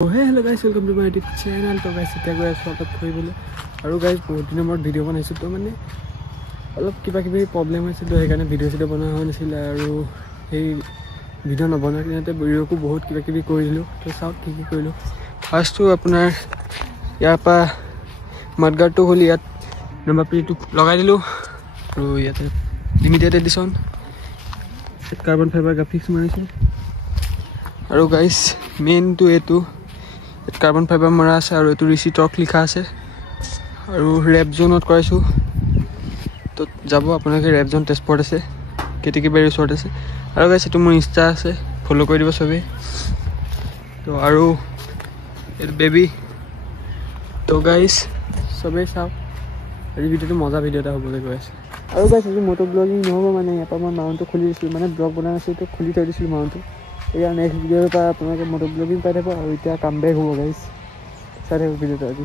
Hello guys, welcome to my YouTube channel. So guys, today we are sort of going to guys, बहुत दिन बाद video बनाइছো तो माने অলপ কিবা কিবি প্ৰবলেম হৈছে তো সেইকাৰণে ভিডিও চিডিও বনোৱা হোৱা নাছিল আৰু সেই ভিডিও নবনাৰ কাৰণেতে ভিডিওকো বহুত কিবা কিবি কৰিলো তো চাওক কি কি কৰিলো ফাৰ্ষ্টটো আপোনাৰ ইয়াৰ পৰা মাডগাৰ্ডটো হ'ল ইয়াত নম্বৰ প্লেটটো লগাই দিলো আৰু ইয়াতে limited edition carbon fibre graphics মাৰিছো আৰু গাইস মেইনটো এটো কাৰ্বন ফাইবাৰ মাৰা আছে আৰু এটো ৰিচি টক লিখা আছে আৰু ৰেপ জোনত কৰাইছো তো যাব আপোনালোকে ৰেপ জোন টেষ্টপৰ্ট আছে কেটিকি বেৰি ৰিসৰ্ট আছে আৰু গাইস এটো মোৰ ইনষ্টা আছে ফলো কৰি দিব সবে তো আৰু এটো বেবি তো গাইস সবে চাও এই ভিডিওটো মজা ভিডিও এটা হ'বলৈ গৈ আছে আৰু গাইস এই মোটো ব্লগিং নহব মানে এটা মই মাউন্টটো খুলি দিছিল মানে ব্লগ বনাই আছিল তো খুলি থৈ দিছিল মাউন্টটো या नेक्स्ट वीडियो पे आपन मोटो ब्लॉगिंग पाइ देबो और इटा कम बैक हो गाइस सारे वीडियो तो अभी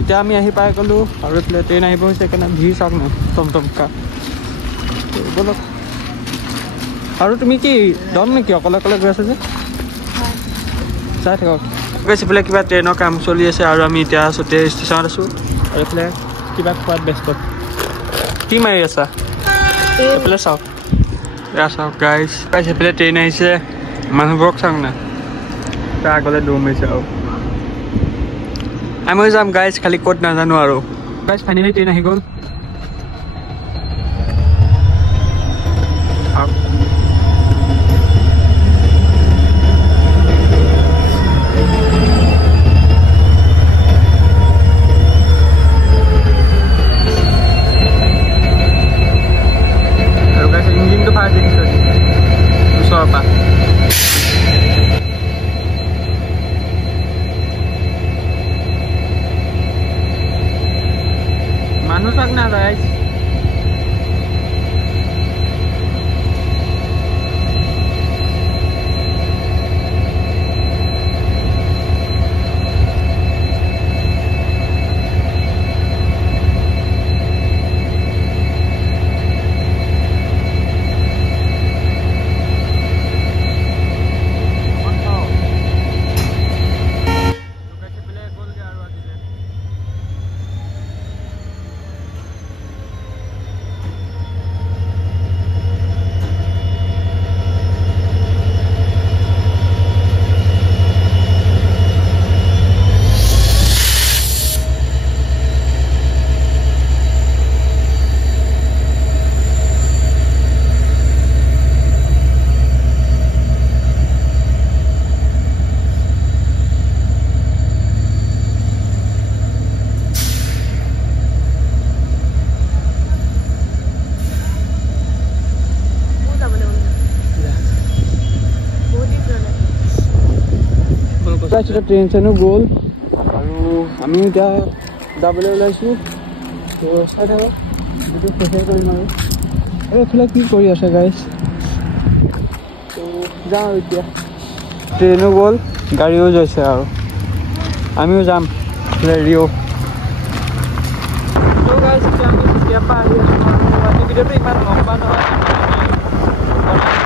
এতিয়া আমি আহি পাই গলো আৰু প্লে ট্ৰেইন আহিব হৈছে কেনে ভিৰ চাওক না টমটমকা বলক আৰু তুমি কি দম নেকি অকলে অকলে গৈ আছে যে চাই থাকক গৈছে প্লে কিবা ট্ৰেইনৰ কাম চলি আছে আৰু আমি এতিয়া সতে ষ্টেচনত আছো আৰু প্লে কিবা খোৱাত ব্যস্ত কি মাৰি আছা প্লে চাওক চাওক গাইস পাইছে প্লে ট্ৰেইন আহিছে মানুহবোৰক চাওক না তাৰ আগলে দৌৰ মাৰিছে আৰু আমি যাম গাইস খালি কোড না জানো আৰু গাইস ফাইনালি ট্ৰেইন আহি গ'ল আৰু গাইস ইঞ্জিনটো ফায়াৰ দিছে ওচৰৰ পৰা মানুহ চাক না গাইস ট্ৰেইন চেনো গ'ল আৰু আমি এতিয়া যাবলৈ ওলাইছোঁ তো চাই থাকক ভিডিঅ' প্ৰেফাৰ কৰিম আৰু এইফালে কি কৰি আছে গাইছ তো যাওঁ এতিয়া ট্ৰেইনো গ'ল গাড়ীও যাইছে আৰু আমিও যাম ৰিঅ' তো গাইছ এতিয়া আমি ইয়াৰ পৰা আহি আছোঁ আৰু আজি ভিডিঅ'টো ইমান লম্বা নহয়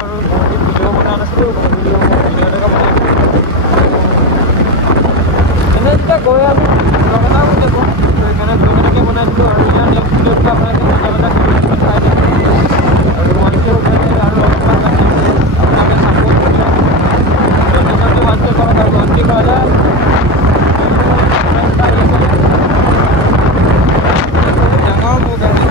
আৰু ভিডিঅ' বনোৱা নাছিলোঁ ভিডিঅ' এটা বনাই এটা গৈ আমি লগনাও দেখো তো এখানে দুজনকে বনাই দিলো আৰু ইয়াৰ নেক্সট ভিডিঅ'টো আপোনালোকে কেনেকৈ চাই দিম আৰু মনটো উঠাইছে আৰু আপোনালোকে সাপোৰ্ট কৰিছে তো মনটো কৰক আৰু মনটো কৰা ডাঙৰ মোৰ গাড়ী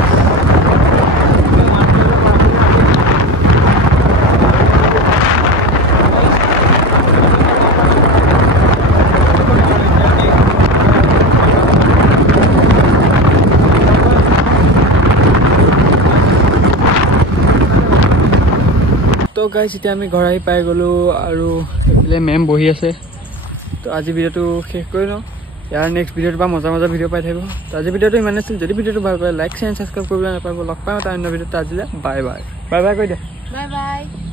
তো গাইস এতিয়া আমি ঘৰ আহি পাই গলো আৰু এফালে মেম বহি আছে তো আজি ভিডিওটো শেষ কৰি লওঁ ইয়াৰ নেক্সট ভিডিঅ'টো বা মজা মজা ভিডিঅ' পাই থাকিব তো আজি ভিডিঅ'টো ইমান আছিল যদি ভিডিঅ'টো ভাল পায় লাইক চেনেল ছাবস্ক্ৰাইব কৰিবলৈ নাপাব লগ পাম এটা অন্য ভিডিঅ'ত আজিলৈ বাই বাই বাই বাই কৈ দিয়া বাই বাই